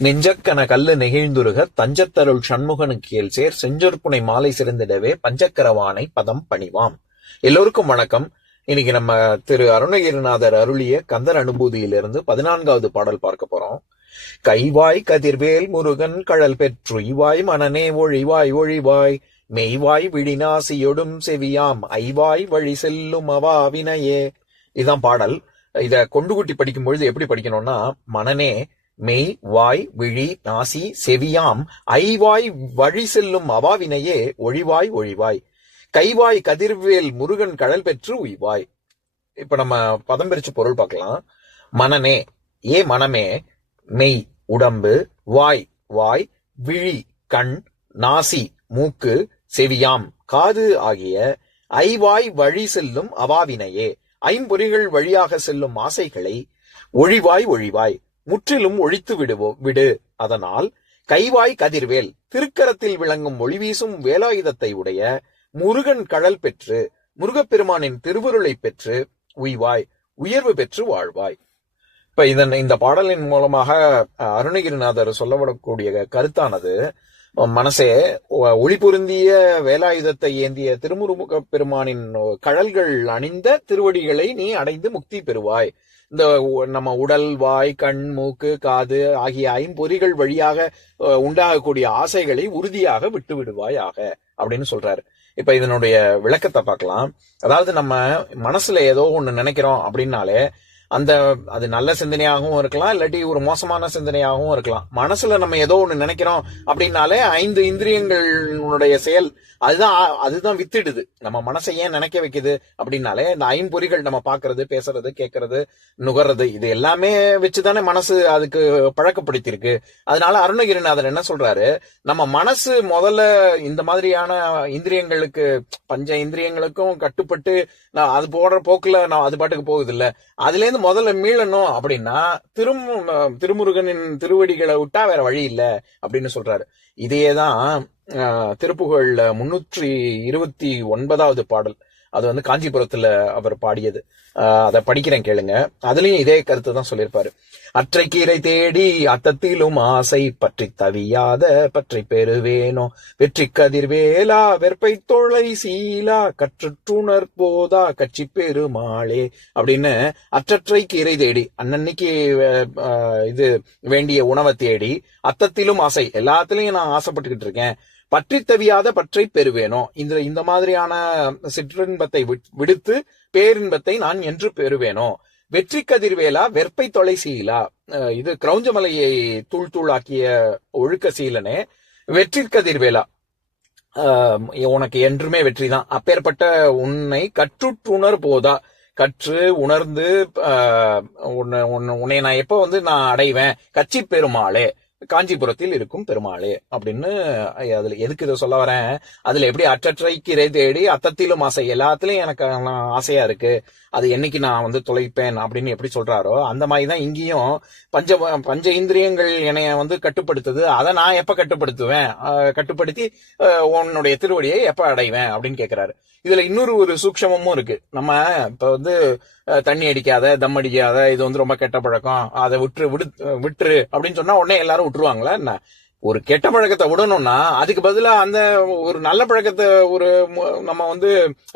நெஞ்சக்கன கல்லு நெகிழ்ந்துருக தஞ்சத்தருள் சண்முகனுக்கு கேள்சேர் செஞ்சொற்புனை மாலை சிறந்திடவே பஞ்சக்கரவானை பதம் பணிவாம். எல்லோருக்கும் வணக்கம். இன்னைக்கு நம்ம திரு அருணகிரிநாதர் அருளிய கந்தர் அனுபூதியிலிருந்து 14வது பாடல் பார்க்க போறோம். கைவாய் கதிர்வேல் முருகன் கழல் பெற்று இவாய் மனநே ஒழிவாய் ஒழிவாய் மெய்வாய் விழிநாசியொடும் செவியாம் ஐவாய் வழி செல்லும் அவாவினையே. இதுதான் பாடல். இத கொண்டுகுட்டி படிக்கும் பொழுது எப்படி படிக்கணும்னா, மனநே மெய் வாய் விழி நாசி செவியாம் ஐவாய் வழி செல்லும் அவாவினையே ஒழிவாய் ஒழிவாய் கைவாய் கதிர்வேல் முருகன் கழல் பெற்று உய்வாய். இப்ப நம்ம பதம் பிரிச்சு பொருள் பார்க்கலாம். மனநே ஏ மனமே, மெய் உடம்பு, வாய் வாய், விழி கண், நாசி மூக்கு, செவியாம் காது ஆகிய ஐவாய் வழி செல்லும் அவாவினையே ஐம்பொறிகள் வழியாக செல்லும் ஆசைகளை ஒழிவாய் ஒழிவாய் முற்றிலும் ஒழித்து விடு. அதனால் கைவாய் கதிர்வேல் திருக்கரத்தில் விளங்கும் ஒளிவீசும் வேலாயுதத்தை உடைய முருகன் கழல் பெற்று முருகப்பெருமானின் திருவருளை பெற்று உய்வாய் உயர்வு பெற்று வாழ்வாய். இப்ப இந்த பாடலின் மூலமாக அருணகிரிநாதர் சொல்லப்படக்கூடிய கருத்தானது, மனசே ஒளி பொருந்திய வேலாயுதத்தை ஏந்திய திருமுருக பெருமானின் கழல்கள் அணிந்த திருவடிகளை நீ அடைந்து முக்தி பெறுவாய். இந்த நம்ம உடல், வாய், கண், மூக்கு, காது ஆகிய ஐம்பொறிகள் வழியாக உண்டாகக்கூடிய ஆசைகளை உறுதியாக விட்டு விடுவாயாக அப்படின்னு சொல்றாரு. இப்ப இதனுடைய விளக்கத்தை பார்க்கலாம். அதாவது நம்ம மனசுல ஏதோ ஒண்ணு நினைக்கிறோம் அப்படின்னாலே அது நல்ல சிந்தனையாகவும் இருக்கலாம், இல்லாட்டி ஒரு மோசமான சிந்தனையாகவும் இருக்கலாம். மனசுல நம்ம ஏதோ ஒண்ணு நினைக்கிறோம் அப்படின்னாலே 5 இந்திரியங்களுடைய செயல் அதுதான் வித்திடுது. நம்ம மனசை ஏன் நினைக்க வைக்குது அப்படின்னாலே இந்த ஐம்பொறிகள் நம்ம பாக்குறது, பேசுறது, கேட்கறது, நுகர்றது, இது எல்லாமே வச்சுதானே மனசு அதுக்கு பழக்கப்படுத்திருக்கு. அதனால அருணகிரிநாதர் என்ன சொல்றாரு, நம்ம மனசு முதல்ல இந்த மாதிரியான இந்திரியங்களுக்கு, பஞ்ச இந்திரியங்களுக்கும் கட்டுப்பட்டு அது போடுற போக்குல அது பாட்டுக்கு போகுது இல்ல, அதுல இருந்து முதல்ல மீளணும் அப்படின்னா திருமுருகனின் திருவடிகளை விட்டா வேற வழி இல்ல அப்படின்னு சொல்றாரு. இதையேதான் திருப்புகழ்ல 329வது பாடல், அது காஞ்சிபுரத்துல அவர் பாடியது. அதை படிக்கிறேன் கேளுங்க. அதுலயும் இதே கருத்து தான் சொல்லியிருப்பாரு. அற்றை கீரை தேடி அத்தத்திலும் ஆசை பற்றி தவியாத பற்றை பெறுவேனோ வெற்றி கதிர்வேலா வெற்பை தொலை சீலா கற்றுணர் போதா கட்சி பெருமாளே அப்படின்னு அற்றற்றை கீரை தேடி, அன்னன்னைக்கு இது வேண்டிய உணவை தேடி, அத்தத்திலும் ஆசை, எல்லாத்திலையும் நான் ஆசைப்பட்டுக்கிட்டு இருக்கேன், பற்றி தவியாத பற்றை பெறுவேனோ, இந்த மாதிரியான சிற்றின்பத்தை விடுத்து பேரின்பத்தை நான் என்று பெறுவேனோ, வெற்றி கதிர்வேலா வெற்பை தொலை சீலா, இது கிரௌஞ்சமலையை தூள் தூளாக்கிய ஒழுக்க சீலனே, வெற்றி கதிர்வேலா உனக்கு என்றுமே வெற்றிதான், அப்பேற்பட்ட உன்னை கற்றுணர் போதா, கற்று உணர்ந்து உன்னை நான் எப்ப நான் அடைவேன், கட்சி பெருமாளே, காஞ்சிபுரத்தில் இருக்கும் பெருமாளே அப்படின்னு. அதுல எதுக்கு இதை சொல்ல வரேன், அதுல எப்படி அற்றற்றை கீரை தேடி அத்தத்திலும் ஆசை, எல்லாத்துலயும் எனக்கு ஆசையா இருக்கு, அது என்னைக்கு நான் தொலைப்பேன் அப்படின்னு எப்படி சொல்றாரோ, அந்த மாதிரிதான் இங்கேயும் பஞ்ச இந்திரியங்கள் என்னைய கட்டுப்படுத்துது, அதை நான் எப்ப கட்டுப்படுத்துவேன், கட்டுப்படுத்தி உன்னுடைய திருவடியை எப்ப அடைவேன் அப்படின்னு கேட்கிறாரு. இதுல இன்னொரு ஒரு சூக்ஷமும் இருக்கு. நம்ம இப்ப தண்ணி அடிக்காத, தம் அடிக்காத, இது ரொம்ப கெட்ட பழக்கம், அதை விட்டுரு அப்படின்னு சொன்னா உடனே எல்லாரும் விட்டுருவாங்களா என்ன? ஒரு கெட்ட பழக்கத்தை விடணும்னா அதுக்கு பதிலா அந்த ஒரு நல்ல பழக்கத்தை நம்ம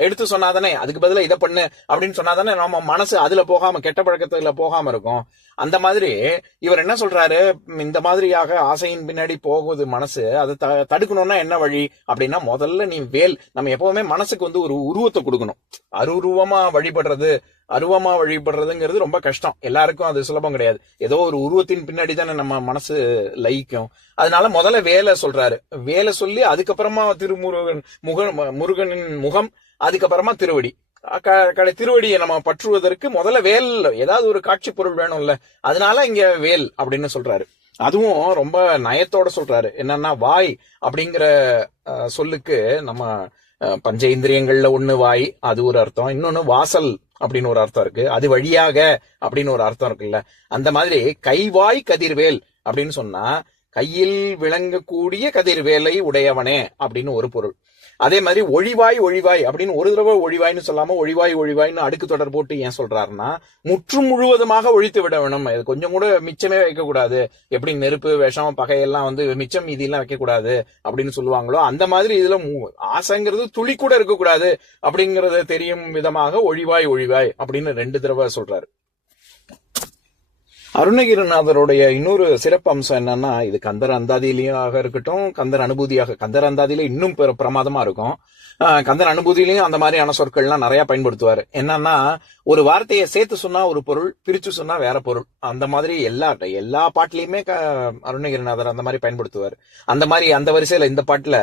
எடுத்து சொன்னாதானே, அதுக்கு பதிலா இதை பண்ணு அப்படின்னு சொன்னாதானே நம்ம மனசு அதுல போகாம, கெட்ட பழக்கத்துல போகாம இருக்கும். அந்த மாதிரி இவர் என்ன சொல்றாரு, இந்த மாதிரியாக ஆசையின் பின்னாடி போகுது மனசு, அதை தடுக்கணும்னா என்ன வழி அப்படின்னா, முதல்ல நீ நம்ம எப்பவுமே மனசுக்கு ஒரு உருவத்தை கொடுக்கணும். அருவமா வழிபடுறதுங்கிறது ரொம்ப கஷ்டம், எல்லாருக்கும் அது சுலபம் கிடையாது. ஏதோ ஒரு உருவத்தின் பின்னாடி தானே நம்ம மனசு லயிக்கும். அதனால முதல்ல வேலை சொல்றாரு. வேலை சொல்லி அதுக்கப்புறமா முருகனின் முகம், அதுக்கப்புறமா திருவடி. திருவடியை நம்ம பற்றுவதற்கு முதல்ல ஏதாவது ஒரு காட்சி பொருள் வேணும்ல, அதனால இங்க வேல் அப்படின்னு சொல்றாரு. அதுவும் ரொம்ப நயத்தோட சொல்றாரு. என்னன்னா, வாய் அப்படிங்கிற சொல்லுக்கு நம்ம பஞ்ச இந்திரியங்கள்ல ஒண்ணு வாய், அது ஒரு அர்த்தம். இன்னொன்னு வாசல் அப்படின்னு ஒரு அர்த்தம் இருக்கு, அது வழியாக அப்படின்னு ஒரு அர்த்தம் இருக்குல்ல. அந்த மாதிரி கைவாய் கதிர்வேல் அப்படின்னு சொன்னா கையில் விளங்கக்கூடிய கதிர்வேலை உடையவனே அப்படின்னு ஒரு பொருள். அதே மாதிரி ஒழிவாய் ஒழிவாய் அப்படின்னு ஒரு தடவை ஒழிவாய்னு சொல்லாம ஒழிவாய் ஒழிவாய்னு அடுக்கு தொடர் போட்டு ஏன் சொல்றாருன்னா, முற்றும் முழுவதுமாக ஒழித்து விட வேணும், இது கொஞ்சம் கூட மிச்சமே வைக்க கூடாது. எப்படி நெருப்பு விஷம் பகையெல்லாம் மிச்சம் மீதி எல்லாம் வைக்க கூடாது அப்படின்னு சொல்லுவாங்களோ, அந்த மாதிரி இதுல ஆசைங்கிறது துளி கூட இருக்கக்கூடாது அப்படிங்கறது தெரியும் விதமாக ஒழிவாய் ஒழிவாய் அப்படின்னு 2 தடவை சொல்றாரு. அருணகிரிநாதருடைய இன்னொரு சிறப்பு அம்சம் என்னன்னா, இது கந்தர் அந்தாதியிலேயாக இருக்கட்டும், கந்தர் அனுபூதியாக, கந்தர் அந்தாதியில இன்னும் பிரமாதமா இருக்கும். கந்தர் அனுபூதியிலையும் அந்த மாதிரியான சொற்கள்லாம் நிறைய பயன்படுத்துவார். என்னன்னா, ஒரு வார்த்தையை சேர்த்து சொன்னா ஒரு பொருள், பிரிச்சு சொன்னா வேற பொருள். அந்த மாதிரி எல்லா பாட்டுலயுமே அருணகிரிநாதர் அந்த மாதிரி பயன்படுத்துவார். அந்த மாதிரி அந்த வரிசையில இந்த பாட்டுல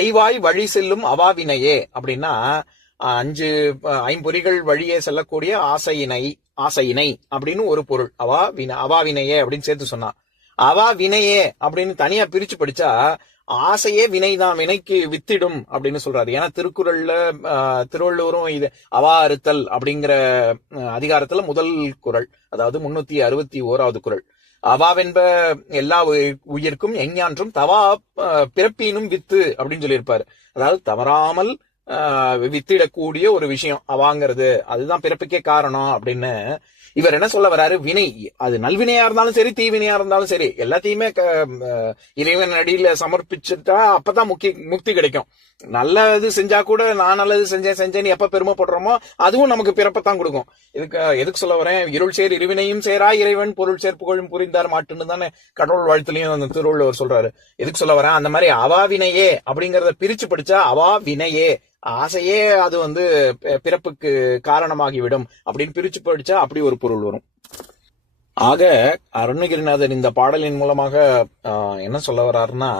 ஐவாய் வழி செல்லும் அவாவினையே அப்படின்னா, 5 ஐம்பொறிகள் வழியே செல்லக்கூடிய ஆசையினை அப்படின்னு ஒரு பொருள். அவாவினையே அப்படின்னு சேர்த்து சொன்னா, அவா வினையே அப்படின்னு தனியா பிரிச்சு படிச்சா ஆசையே வினைதான், வினைக்கு வித்திடும் அப்படின்னு சொல்றாரு. ஏன்னா திருவள்ளுவரும் இது அவா அறுத்தல் அப்படிங்கிற அதிகாரத்துல முதல் குறள், அதாவது 361வது குறள், அவாவென்ப எல்லா உயிர்க்கும் எஞ்ஞான்றும் தவா பிறப்பினும் வித்து அப்படின்னு சொல்லியிருப்பாரு. அதாவது தவறாமல் வித்திடக்கூடிய ஒரு விஷயம் அவாங்கிறது, அதுதான் பிறப்புக்கே காரணம் அப்படின்னு இவர் என்ன சொல்ல வர்றாரு, வினை அது நல்வினையா இருந்தாலும் சரி தீவினையா இருந்தாலும் சரி எல்லாத்தையுமே இறைவன் அடியில சமர்ப்பிச்சுட்டா அப்பதான் முக்தி கிடைக்கும். நல்லது செஞ்சா கூட நான் நல்லது செஞ்சேன்னு எப்ப பெருமைப்படுறோமோ அதுவும் நமக்கு பிறப்பத்தான் கொடுக்கும். எதுக்கு சொல்ல வரேன், இருள் சேர் இருவினையும் சேரா இறைவன் பொருள் சேர் புகழும் புரிந்தார் மாட்டுன்னு தானே கடவுள் வாழ்த்துலயும் அந்த திருவள்ளுவர் சொல்றாரு. எதுக்கு சொல்ல வரேன், அந்த மாதிரி அவாவினையே அப்படிங்கறத பிரிச்சு படிச்சா அவா வினையே, ஆசையே அது பிறப்புக்கு காரணமாகிவிடும் அப்படின்னு பிரிச்சு படிச்சா அப்படி ஒரு பொருள் வரும். ஆக அருணகிரிநாதர் இந்த பாடலின் மூலமாக என்ன சொல்ல வர்றாருன்னா,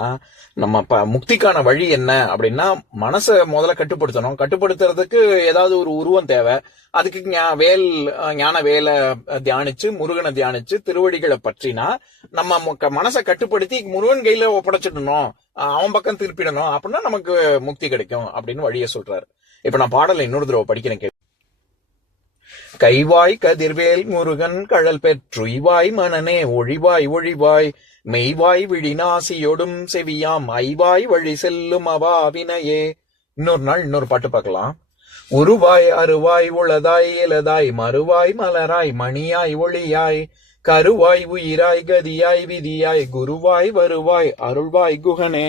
நம்ம முக்திக்கான வழி என்ன அப்படின்னா, மனசை முதல்ல கட்டுப்படுத்தணும். கட்டுப்படுத்துறதுக்கு ஏதாவது ஒரு உருவம் தேவை. அதுக்கு ஞான வேலை தியானிச்சு, முருகனை தியானிச்சு, திருவடிகளை பற்றினா நம்ம மனசை கட்டுப்படுத்தி முருகன் கையில ஒப்படைச்சிடணும், அவன் பக்கம் திருப்பிடணும், அப்படின்னா நமக்கு முக்தி கிடைக்கும் அப்படின்னு வழியை சொல்றாரு. இப்ப நான் பாடலை இன்னொரு தடவை படிக்கிறேன். கைவாய் கதிர்வேல் முருகன் கழல் பெற்றுய்வாய் மனனே ஒழிவாய் ஒழிவாய் மெய்வாய் விழிநாசியொடும் செவியாம் ஐவாய் வழி செல்லும் அவாவினையே. இன்னொரு நாள் இன்னொரு பாட்டு பார்க்கலாம். உருவாய் அருவாய் உளதாய் இலதாய் மறுவாய் மலராய் மணியாய் ஒளியாய் கருவாய் உயிராய் கதியாய் விதியாய் குருவாய் வருவாய் அருள்வாய் குகனே.